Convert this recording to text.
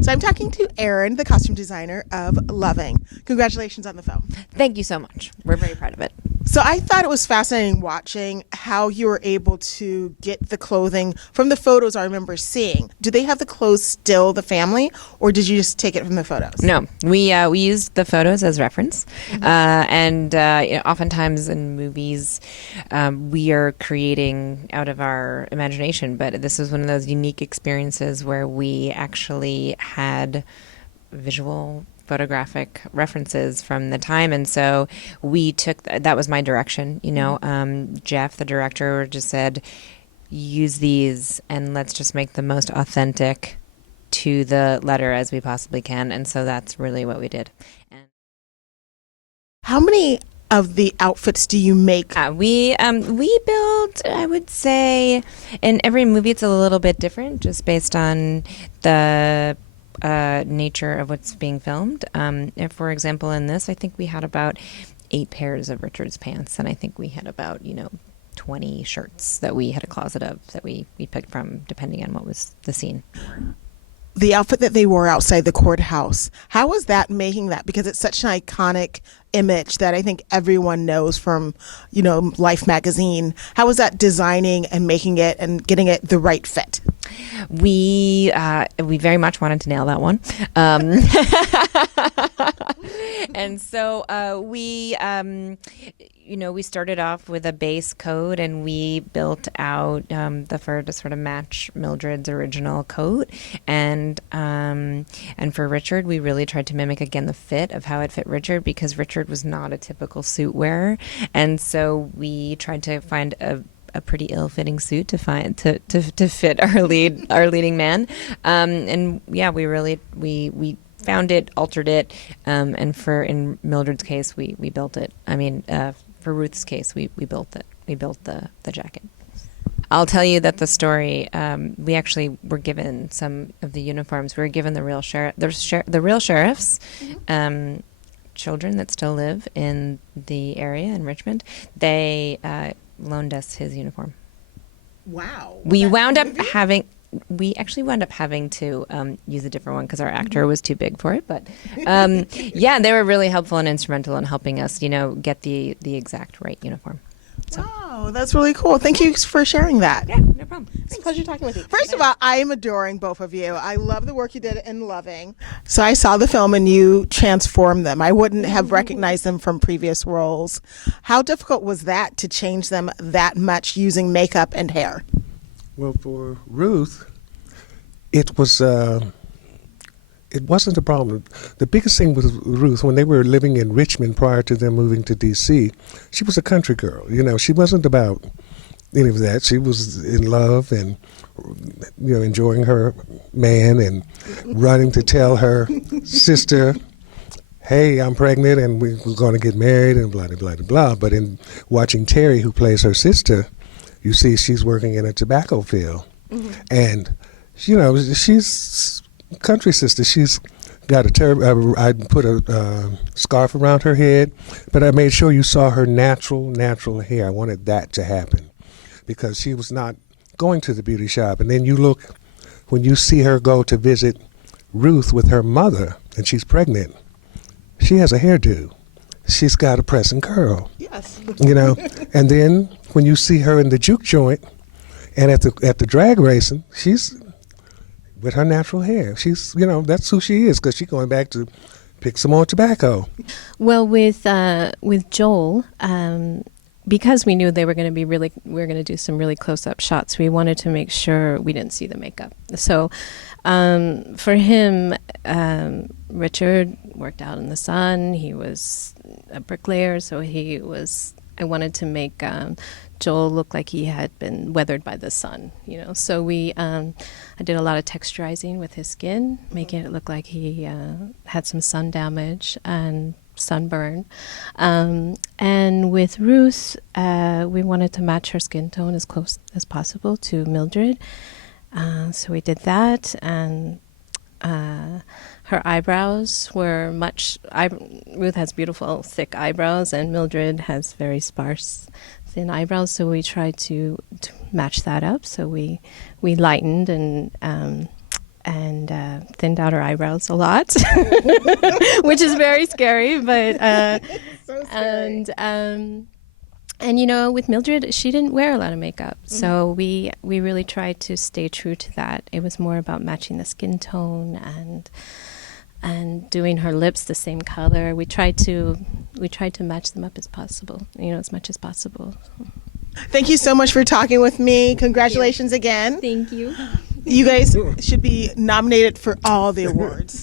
So I'm talking to Erin, the costume designer of Loving. Congratulations on the film. Thank you so much. We're very proud of it. So I thought it was fascinating watching how you were able to get the clothing from the photos I remember seeing. Do they have the clothes still, the family, or did you just take it from the photos? No, we used the photos as reference, and oftentimes in movies, we are creating out of our imagination. But this was one of those unique experiences where we actually had visual photographic references from the time, and so we took that was my direction. Jeff, the director, just said, use these and let's just make the most authentic to the letter as we possibly can, and so that's really what we did. And how many of the outfits do you make? We build, I would say, in every movie it's a little bit different, just based on the nature of what's being filmed. If, for example, in this, I think we had about 8 pairs of Richard's pants, and I think we had about 20 shirts that we had a closet of that we picked from, depending on what was the scene. The outfit that they wore outside the courthouse, how was that making that? Because it's such an iconic image that I think everyone knows from, Life magazine. How was that designing and making it and getting it the right fit? We very much wanted to nail that one. And so we started off with a base coat, and we built out the fur to sort of match Mildred's original coat. And for Richard, we really tried to mimic again the fit of how it fit Richard, because Richard was not a typical suit wearer, and so we tried to find a pretty ill-fitting suit to fit our leading man, and yeah, we found it, altered it, and in Mildred's case, we built it. I mean, for Ruth's case, we built it. We built the jacket. I'll tell you that the story. We actually were given some of the uniforms. We were given the real sheriff's children that still live in the area in Richmond. They loaned us his uniform. Wow. We actually wound up having to use a different one because our actor was too big for it. But yeah, they were really helpful and instrumental in helping us, get the exact right uniform. So. Wow, that's really cool. Thank you for sharing that. Yeah, no problem. It's a pleasure talking with you. First of all, I am adoring both of you. I love the work you did in Loving. So I saw the film and you transformed them. I wouldn't have recognized them from previous roles. How difficult was that to change them that much using makeup and hair? Well, for Ruth, it wasn't a problem. The biggest thing with Ruth, when they were living in Richmond prior to them moving to D.C., she was a country girl. She wasn't about any of that. She was in love and, enjoying her man and running to tell her sister, hey, I'm pregnant and we're going to get married and blah, blah, blah, blah. But in watching Terry, who plays her sister, you see she's working in a tobacco field. Mm-hmm. And, she's country sister. She's got I put a scarf around her head, but I made sure you saw her natural hair. I wanted that to happen because she was not going to the beauty shop. And then when you see her go to visit Ruth with her mother and she's pregnant, she has a hairdo. She's got a press and curl. Yes. And then when you see her in the juke joint and at the drag racing, she's with her natural hair. She's, that's who she is because she's going back to pick some more tobacco. Well, with Joel, because we knew we were going to do some really close-up shots, we wanted to make sure we didn't see the makeup. So for him, Richard worked out in the sun. He was a bricklayer, so I wanted to make Joel looked like he had been weathered by the sun, So I did a lot of texturizing with his skin, making it look like he had some sun damage and sunburn. And with Ruth, we wanted to match her skin tone as close as possible to Mildred. So we did that, and her eyebrows were Ruth has beautiful thick eyebrows, and Mildred has very sparse thin eyebrows, so we tried to match that up. So we lightened and and thinned out her eyebrows a lot, which is very scary. But and you know, with Mildred, she didn't wear a lot of makeup, so we really tried to stay true to that. It was more about matching the skin tone and doing her lips the same color. We tried to match them up as possible, you know, as much as possible. Thank you so much for talking with me. Congratulations again. Thank you. You guys should be nominated for all the awards.